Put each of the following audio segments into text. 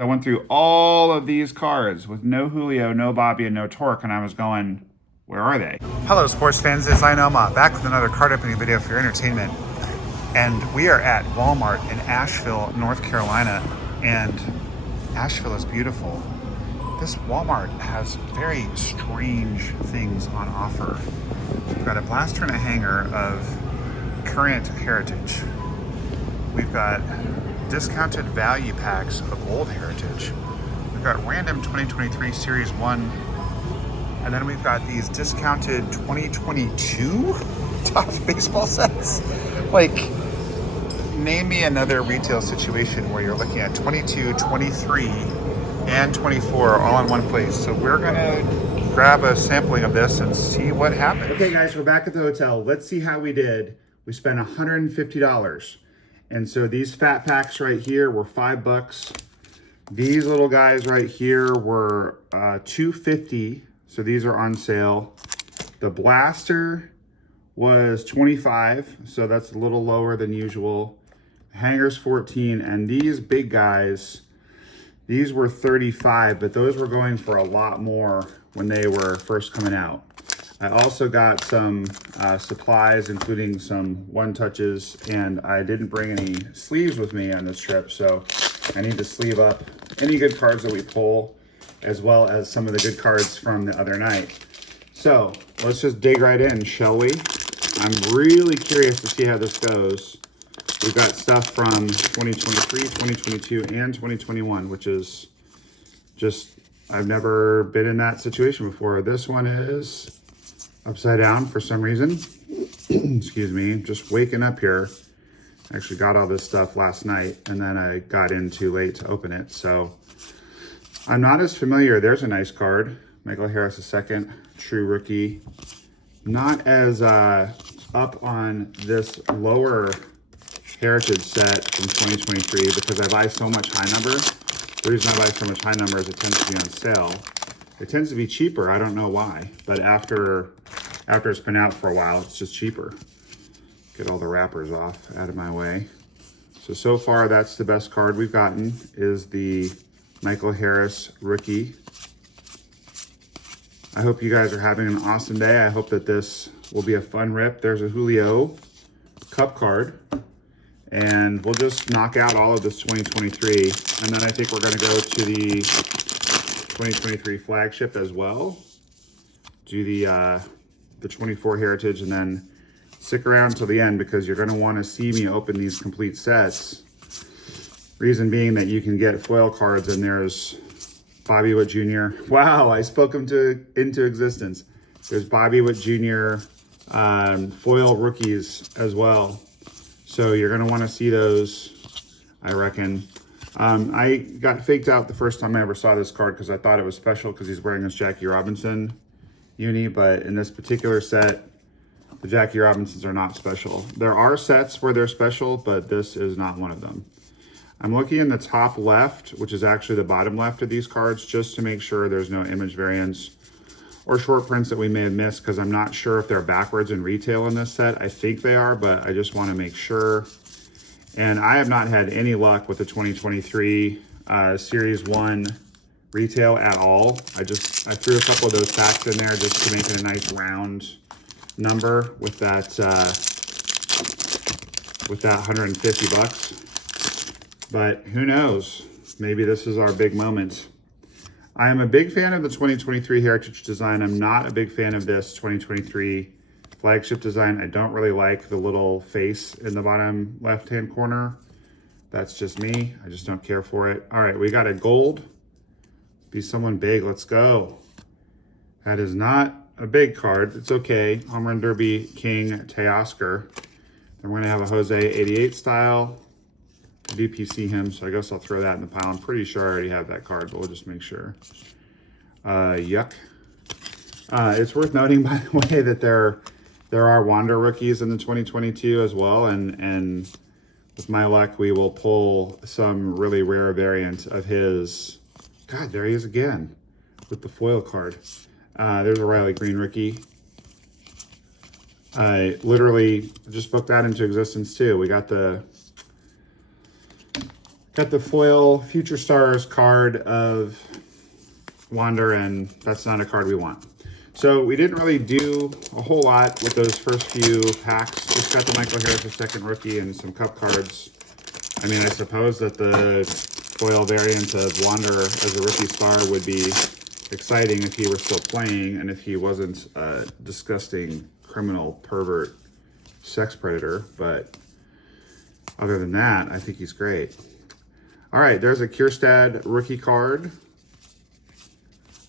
I went through all of these cards with no Julio, no Bobby, and no Torque, and I was going, where are they? Hello, sports fans. It's Inoma, back with another card opening video for your entertainment. And we are at Walmart in Asheville, North Carolina, and Asheville is beautiful. This Walmart has very strange things on offer. We've got a blaster and a hanger of current heritage. We've got discounted value packs of old heritage. We've got random 2023 Series 1, and then we've got these discounted 2022 Topps baseball sets. Like, name me another retail situation where you're looking at 22, 23, and 24 all in one place. So we're gonna grab a sampling of this and see what happens. Okay guys, we're back at the hotel. Let's see how we did. We spent $150. And so these fat packs right here were $5. These little guys right here were $2.50. So these are on sale. The blaster was $25. So that's a little lower than usual. Hangers $14. And these big guys, these were $35, but those were going for a lot more when they were first coming out. I also got some supplies, including some one-touches, and I didn't bring any sleeves with me on this trip, so I need to sleeve up any good cards that we pull, as well as some of the good cards from the other night. So let's just dig right in, shall we? I'm really curious to see how this goes. We've got stuff from 2023, 2022, and 2021, which is just, I've never been in that situation before. This one is upside down for some reason. Excuse me, just waking up here. I actually got all this stuff last night and then I got in too late to open it. So I'm not as familiar. There's a nice card. Michael Harris II, true rookie. Not as up on this lower heritage set from 2023 because I buy so much high number. The reason I buy so much high number is it tends to be on sale. It tends to be cheaper. I don't know why, but after it's been out for a while, it's just cheaper. Get all the wrappers off out of my way. So far, that's the best card we've gotten, is the Michael Harris rookie. I hope you guys are having an awesome day. I hope that this will be a fun rip. There's a Julio Cup card, and we'll just knock out all of this 2023, and then I think we're gonna go to the 2023 flagship as well. Do the 24 heritage, and then stick around till the end because you're gonna wanna see me open these complete sets. Reason being that you can get foil cards, and there's Bobby Witt Jr. Wow, I spoke him into existence. There's Bobby Witt Jr. Foil rookies as well. So you're gonna wanna see those, I reckon. I got faked out the first time I ever saw this card because I thought it was special because he's wearing this Jackie Robinson uni, but in this particular set, the Jackie Robinsons are not special. There are sets where they're special, but this is not one of them. I'm looking in the top left, which is actually the bottom left of these cards, just to make sure there's no image variants or short prints that we may have missed, because I'm not sure if they're backwards in retail in this set. I think they are, but I just want to make sure. And I have not had any luck with the 2023 Series 1 retail at all. I threw a couple of those packs in there just to make it a nice round number with that 150 bucks. But who knows? Maybe this is our big moment. I am a big fan of the 2023 heritage design. I'm not a big fan of this 2023 flagship design. I don't really like the little face in the bottom left-hand corner. That's just me. I just don't care for it. All right, we got a gold. Be someone big. Let's go. That is not a big card. It's okay. Home Run Derby King Teoscar. Then we're going to have a Jose 88 style. I do PC him, so I guess I'll throw that in the pile. I'm pretty sure I already have that card, but we'll just make sure. Yuck. It's worth noting, by the way, that there are Wander rookies in the 2022 as well, and with my luck, we will pull some really rare variant of his. God, there he is again with the foil card. There's a Riley Green rookie. I literally just booked that into existence too. We got Got the foil Future Stars card of Wander, and that's not a card we want. So we didn't really do a whole lot with those first few packs. Just got the Michael Harris second rookie and some cup cards. I mean, I suppose that the foil variant of Wander as a rookie star would be exciting if he were still playing and if he wasn't a disgusting criminal pervert sex predator. But other than that, I think he's great. All right, there's a Kierstad rookie card.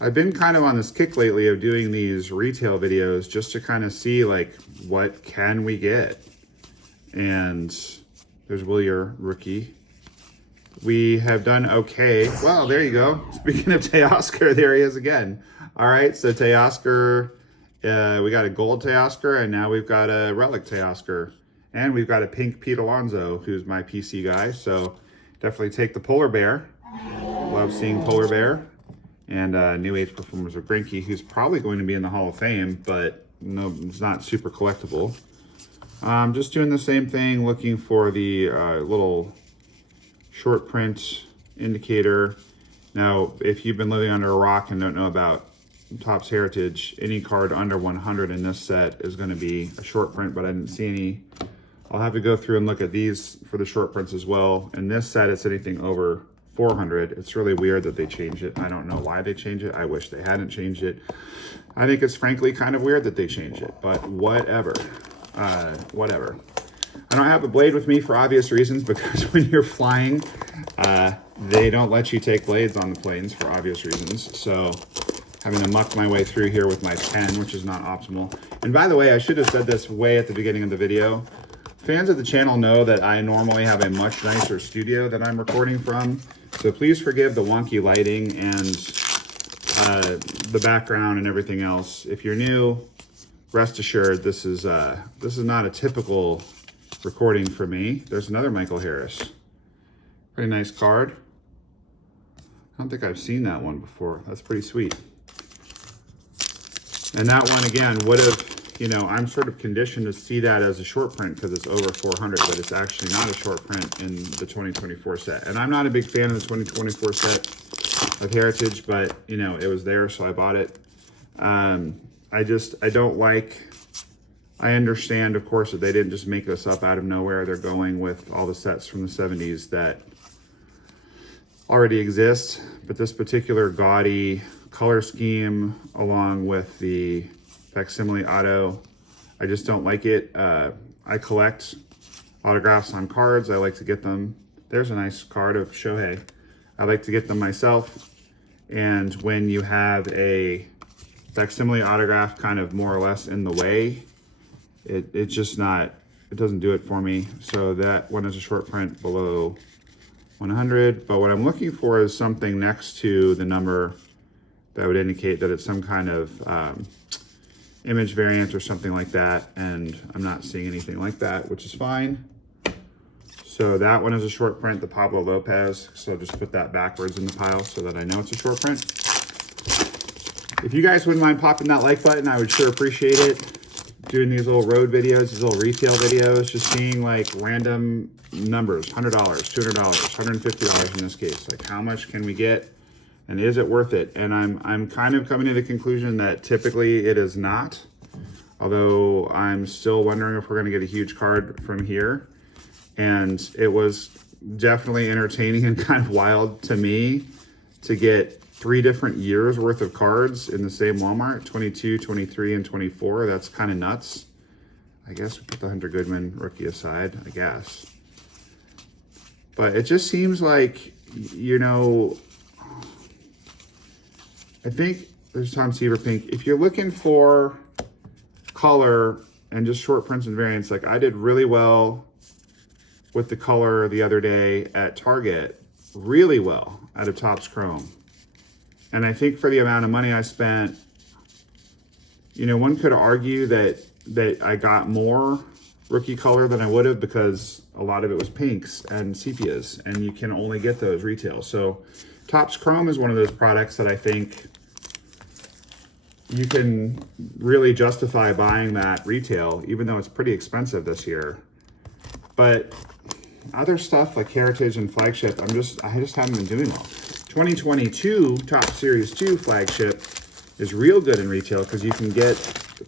I've been kind of on this kick lately of doing these retail videos just to kind of see like what can we get. And there's Willier rookie. We have done okay. Well, there you go. Speaking of Teoscar, there he is again. All right, so Teoscar, we got a gold Teoscar, and now we've got a relic Teoscar. And we've got a pink Pete Alonso, who's my PC guy. So definitely take the Polar Bear. Love seeing Polar Bear. And New Age Performers of Grinky, who's probably going to be in the Hall of Fame, but no, it's not super collectible. Just doing the same thing, looking for the little short print indicator. Now, if you've been living under a rock and don't know about Topps Heritage, any card under 100 in this set is going to be a short print, but I didn't see any. I'll have to go through and look at these for the short prints as well. In this set, it's anything over 400. It's really weird that they changed it. I don't know why they changed it. I wish they hadn't changed it. I think it's frankly kind of weird that they changed it, but whatever. Whatever. I don't have a blade with me for obvious reasons, because when you're flying, they don't let you take blades on the planes for obvious reasons. So having to muck my way through here with my pen, which is not optimal. And by the way, I should have said this way at the beginning of the video. Fans of the channel know that I normally have a much nicer studio that I'm recording from. So please forgive the wonky lighting and the background and everything else. If you're new, rest assured this is not a typical recording for me. There's another Michael Harris. Pretty nice card. I don't think I've seen that one before. That's pretty sweet. And that one again would have, you know, I'm sort of conditioned to see that as a short print because it's over 400, but it's actually not a short print in the 2024 set. And I'm not a big fan of the 2024 set of Heritage, but you know, it was there, so I bought it. I don't like, I understand, of course, that they didn't just make this up out of nowhere. They're going with all the sets from the 70s that already exist, but this particular gaudy color scheme, along with the facsimile auto, I just don't like it. I collect autographs on cards. I like to get them. There's a nice card of Shohei. I like to get them myself. And when you have a facsimile autograph kind of more or less in the way, it's just not, it doesn't do it for me. So that one is a short print below 100. But what I'm looking for is something next to the number that would indicate that it's some kind of image variant or something like that, and I'm not seeing anything like that, which is fine. So that one is a short print, the Pablo Lopez. So just put that backwards in the pile so that I know it's a short print. If you guys wouldn't mind popping that like button, I would sure appreciate it. Doing these little road videos, these little retail videos, just seeing like random numbers, $100, $200, $150 in this case. Like, how much can we get? And is it worth it? And I'm kind of coming to the conclusion that typically it is not. Although I'm still wondering if we're going to get a huge card from here. And it was definitely entertaining and kind of wild to me to get 3 different years worth of cards in the same Walmart, 22, 23, and 24. That's kind of nuts. I guess we put the Hunter Goodman rookie aside, I guess. But it just seems like, you know, I think there's Tom Seaver Pink. If you're looking for color and just short prints and variants, like I did really well with the color the other day at Target, really well out of Topps Chrome. And I think for the amount of money I spent, you know, one could argue that I got more rookie color than I would have because a lot of it was pinks and sepias, and you can only get those retail. So Topps Chrome is one of those products that I think you can really justify buying that retail, even though it's pretty expensive this year. But other stuff like Heritage and Flagship, I just haven't been doing well. 2022 Top Series 2 Flagship is real good in retail because you can get,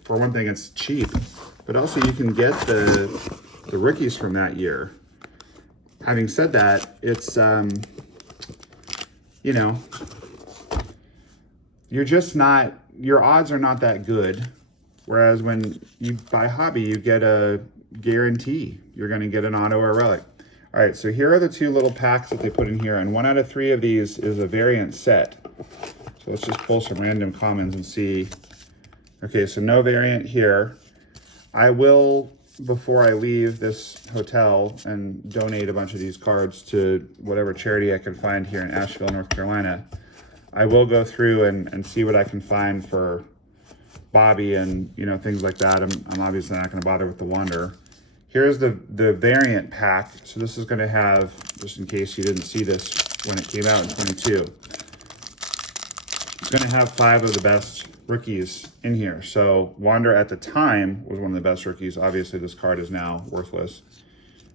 for one thing, it's cheap, but also you can get the rookies from that year. Having said that, it's, you know, you're just not, your odds are not that good. Whereas when you buy Hobby, you get a guarantee. You're going to get an auto or relic. All right, so here are the two little packs that they put in here, and 1 out of 3 of these is a variant set. So let's just pull some random commons and see. Okay, so no variant here. I will, before I leave this hotel and donate a bunch of these cards to whatever charity I can find here in Asheville, North Carolina, I will go through and see what I can find for Bobby and, you know, things like that. I'm obviously not going to bother with the Wander. Here's the variant pack. So this is going to have, just in case you didn't see this when it came out in 22, it's going to have 5 of the best rookies in here. So Wander at the time was one of the best rookies. Obviously this card is now worthless.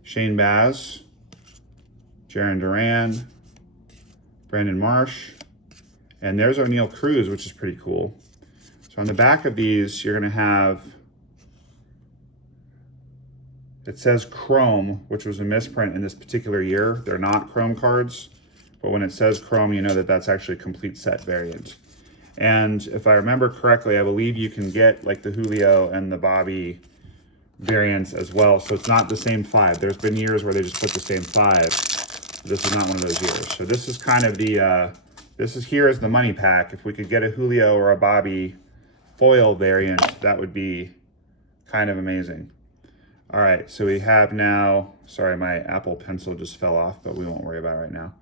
Shane Baz, Jaron Duran, Brandon Marsh, and there's O'Neal Cruz, which is pretty cool. So on the back of these, you're going to have, it says Chrome, which was a misprint in this particular year. They're not Chrome cards, but when it says Chrome, you know that that's actually a complete set variant. And if I remember correctly, I believe you can get like the Julio and the Bobby variants as well. So it's not the same 5. There's been years where they just put the same 5. This is not one of those years. So this is kind of the, here is the money pack. If we could get a Julio or a Bobby foil variant, that would be kind of amazing. All right, so we have now, sorry, my Apple Pencil just fell off, but we won't worry about it right now.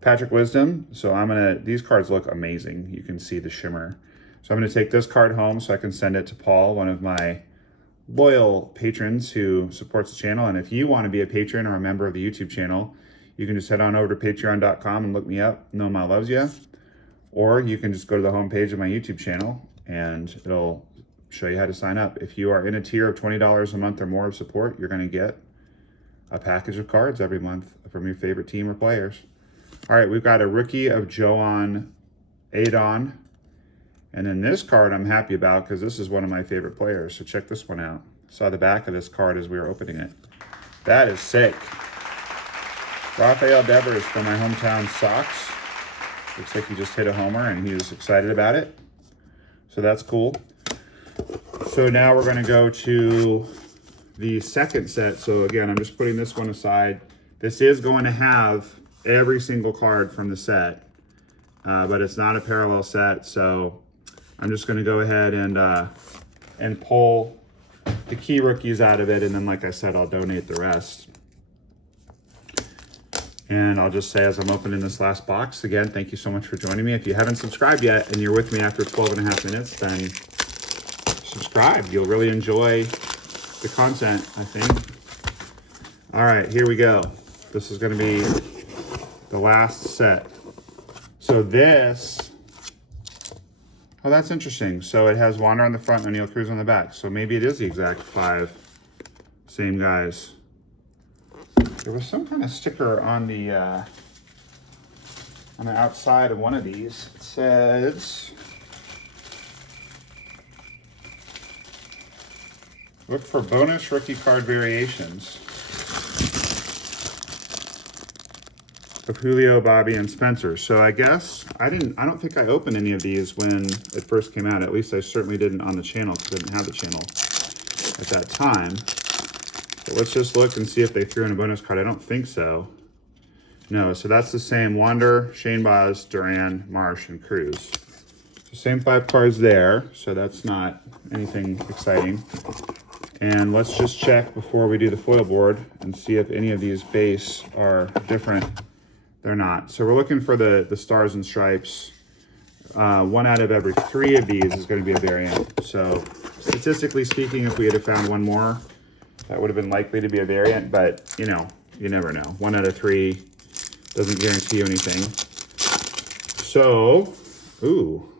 Patrick Wisdom, so these cards look amazing. You can see the shimmer. So I'm gonna take this card home so I can send it to Paul, one of my loyal patrons who supports the channel. And if you wanna be a patron or a member of the YouTube channel, you can just head on over to patreon.com and look me up, Noma Loves Ya. Or you can just go to the homepage of my YouTube channel and it'll show you how to sign up. If you are in a tier of $20 a month or more of support, you're going to get a package of cards every month from your favorite team or players. All right, we've got a rookie of Joan Adon. And then this card I'm happy about because this is one of my favorite players. So check this one out. Saw the back of this card as we were opening it. That is sick. Rafael Devers from my hometown Sox. Looks like he just hit a homer and he was excited about it. So that's cool. So now we're going to go to the second set. So again, I'm just putting this one aside. This is going to have every single card from the set, but it's not a parallel set. So I'm just going to go ahead and pull the key rookies out of it. And then, like I said, I'll donate the rest. And I'll just say, as I'm opening this last box, again, thank you so much for joining me. If you haven't subscribed yet and you're with me after 12 and a half minutes, then subscribe. You'll really enjoy the content, I think. All right, here we go. This is going to be the last set. So this, oh, that's interesting. So it has Wander on the front and O'Neal Cruz on the back. So maybe it is the exact 5 same guys. There was some kind of sticker on the outside of one of these. It says, look for bonus rookie card variations of Julio, Bobby, and Spencer. So I guess I don't think I opened any of these when it first came out. At least I certainly didn't on the channel because I didn't have the channel at that time. But let's just look and see if they threw in a bonus card. I don't think so. No, so that's the same. Wander, Shane Baz, Duran, Marsh, and Cruz. The same 5 cards there, so that's not anything exciting. And let's just check before we do the foil board and see if any of these base are different. They're not. So we're looking for the stars and stripes. 1 out of every 3 of these is going to be a variant. So statistically speaking, if we had found one more, that would have been likely to be a variant, but you know, you never know. 1 out of 3 doesn't guarantee you anything. So, ooh,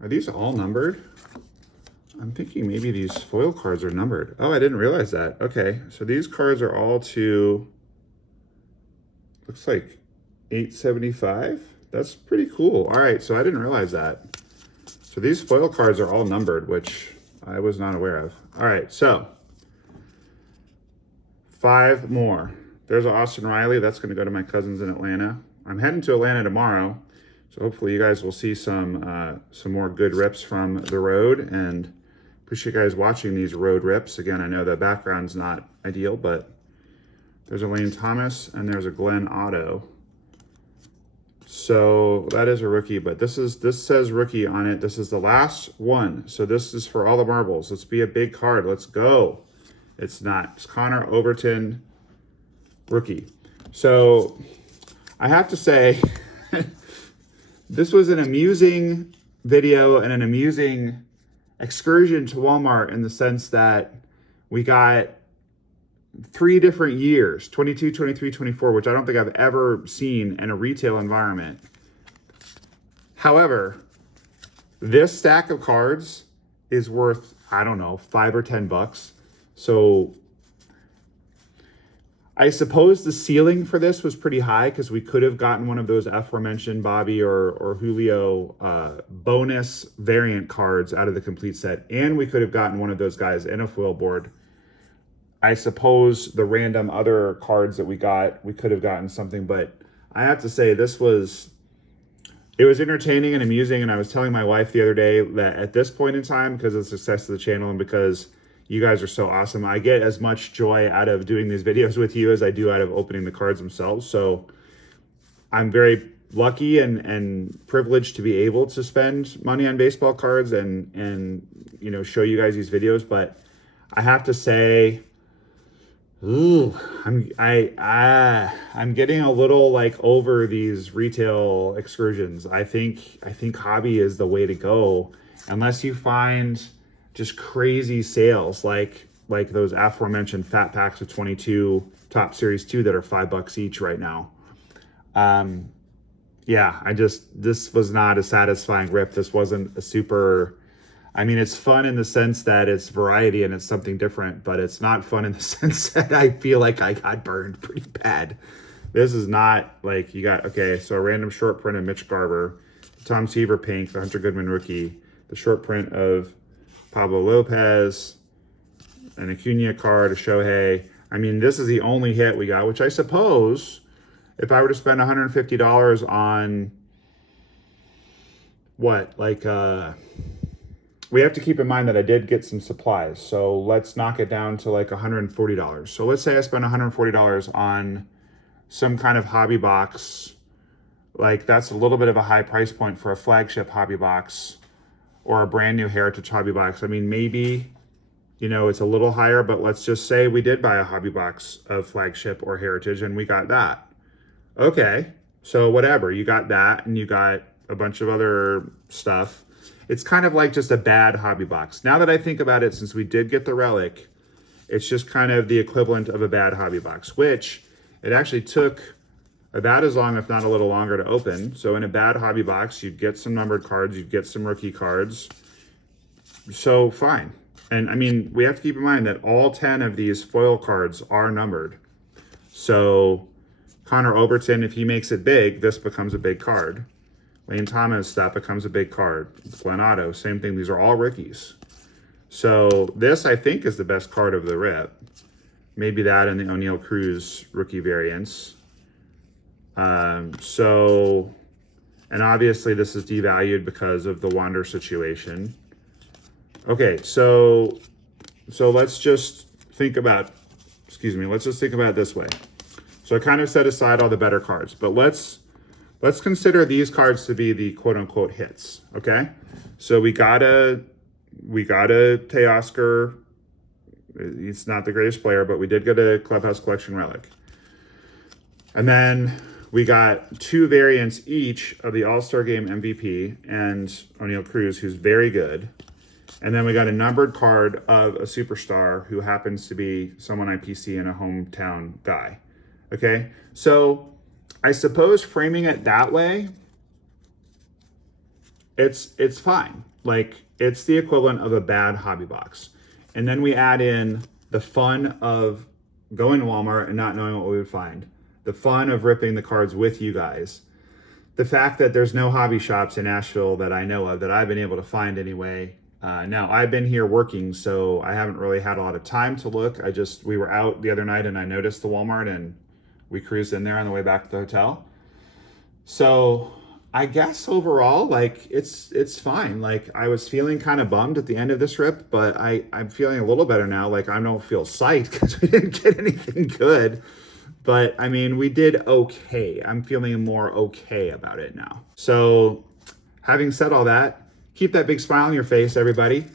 are these all numbered? I'm thinking maybe these foil cards are numbered. Oh, I didn't realize that. Okay, so these cards are all to, looks like 875. That's pretty cool. All right, so I didn't realize that. So these foil cards are all numbered, which I was not aware of. All right, so 5 more. There's Austin Riley. That's going to go to my cousins in Atlanta. I'm heading to Atlanta tomorrow, so hopefully you guys will see some more good rips from the road, and appreciate you guys watching these road rips. Again, I know the background's not ideal, but there's a Lane Thomas and there's a Glenn Otto. So that is a rookie, but this says rookie on it. This is the last one. So this is for all the marbles. Let's be a big card. Let's go. It's not. It's Connor Overton, rookie. So I have to say, this was an amusing video and an amusing excursion to Walmart in the sense that we got 3 different years, 22, 23, 24, which I don't think I've ever seen in a retail environment. However, this stack of cards is worth, I don't know, $5 or $10. So I suppose the ceiling for this was pretty high because we could have gotten one of those aforementioned Bobby or Julio bonus variant cards out of the complete set. And we could have gotten one of those guys in a foil board. I suppose the random other cards that we got, we could have gotten something, but I have to say it was entertaining and amusing. And I was telling my wife the other day that at this point in time, because of the success of the channel and because you guys are so awesome, I get as much joy out of doing these videos with you as I do out of opening the cards themselves. So I'm very lucky and privileged to be able to spend money on baseball cards and you know, show you guys these videos. But I have to say, ooh, I'm getting a little like over these retail excursions. I think hobby is the way to go, unless you find just crazy sales like those aforementioned fat packs of 22 Top Series 2 that are $5 each right now. Yeah, this was not a satisfying rip. This wasn't a super, I mean, it's fun in the sense that it's variety and it's something different, but it's not fun in the sense that I feel like I got burned pretty bad. This is not like you got, okay, so a random short print of Mitch Garver, Tom Seaver pink, the Hunter Goodman rookie, the short print of Pablo Lopez, an Acuna card, a Shohei. I mean, this is the only hit we got, which I suppose if I were to spend $150 on what, like, we have to keep in mind that I did get some supplies. So let's knock it down to like $140. So let's say I spend $140 on some kind of hobby box. Like that's a little bit of a high price point for a flagship hobby box or a brand new heritage hobby box. I mean, maybe, you know, it's a little higher, but let's just say we did buy a hobby box of flagship or heritage and we got that. Okay, so whatever, you got that and you got a bunch of other stuff. It's kind of like just a bad hobby box. Now that I think about it, since we did get the relic, it's just kind of the equivalent of a bad hobby box, which it actually took about as long, if not a little longer, to open. So in a bad hobby box, you'd get some numbered cards, you'd get some rookie cards. So fine. And I mean, we have to keep in mind that all 10 of these foil cards are numbered. So Connor Overton, if he makes it big, this becomes a big card. Lane Thomas, that becomes a big card. Glenn Otto, same thing. These are all rookies. So this, I think, is the best card of the rip. Maybe that and the O'Neal Cruz rookie variants. And obviously this is devalued because of the Wander situation. Okay, so let's just think about, let's just think about it this way. So I kind of set aside all the better cards, but let's consider these cards to be the quote unquote hits, okay? So we got a Teoscar. He's not the greatest player, but we did get a Clubhouse Collection relic. And then we got 2 variants each of the All-Star Game MVP and O'Neal Cruz, who's very good. And then we got a numbered card of a superstar who happens to be someone I PC and a hometown guy. Okay, so I suppose framing it that way, it's fine. Like, it's the equivalent of a bad hobby box. And then we add in the fun of going to Walmart and not knowing what we would find. The fun of ripping the cards with you guys. The fact that there's no hobby shops in Asheville that I know of, that I've been able to find anyway. Now, I've been here working, so I haven't really had a lot of time to look. We were out the other night and I noticed the Walmart and we cruised in there on the way back to the hotel. So I guess overall, like, it's fine. Like, I was feeling kind of bummed at the end of this trip, but I'm feeling a little better now. Like, I don't feel psyched because we didn't get anything good. But I mean, we did okay. I'm feeling more okay about it now. So having said all that, keep that big smile on your face, everybody.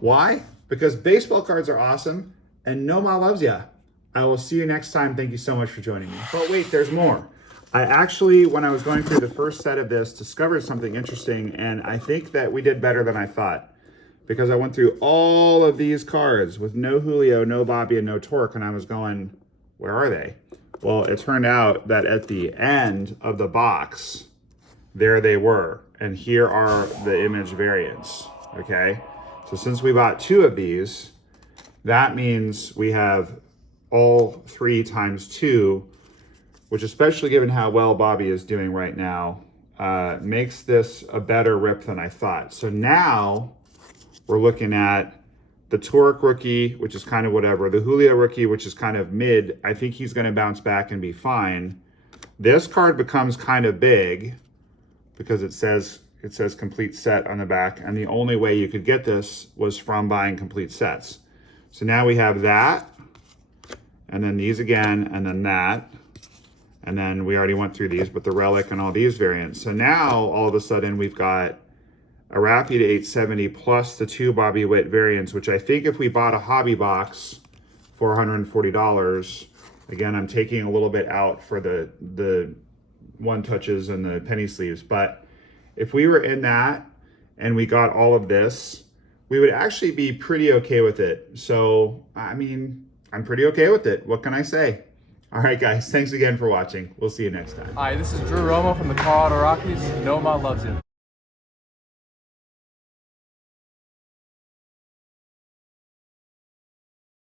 Why? Because baseball cards are awesome and Noma loves ya. I will see you next time. Thank you so much for joining me. But wait, there's more. I actually, when I was going through the first set of this, discovered something interesting, and I think that we did better than I thought, because I went through all of these cards with no Julio, no Bobby, and no Torque, and I was going, where are they? Well, it turned out that at the end of the box, there they were. And here are the image variants, okay? So since we bought 2 of these, that means we have all 3 times 2, which, especially given how well Bobby is doing right now, makes this a better rip than I thought. So now we're looking at the Torque rookie, which is kind of whatever. The Julio rookie, which is kind of mid. I think he's going to bounce back and be fine. This card becomes kind of big because it says complete set on the back. And the only way you could get this was from buying complete sets. So now we have that, and then these again, and then that. And then we already went through these, but the Relic and all these variants. So now all of a sudden we've got a Rapid 870 plus the 2 Bobby Witt variants, which I think if we bought a hobby box for $140, again, I'm taking a little bit out for the one touches and the penny sleeves, but if we were in that and we got all of this, we would actually be pretty okay with it. So, I mean, I'm pretty okay with it. What can I say? All right, guys, thanks again for watching. We'll see you next time. Hi, this is Drew Romo from the Colorado Rockies. Noma loves you.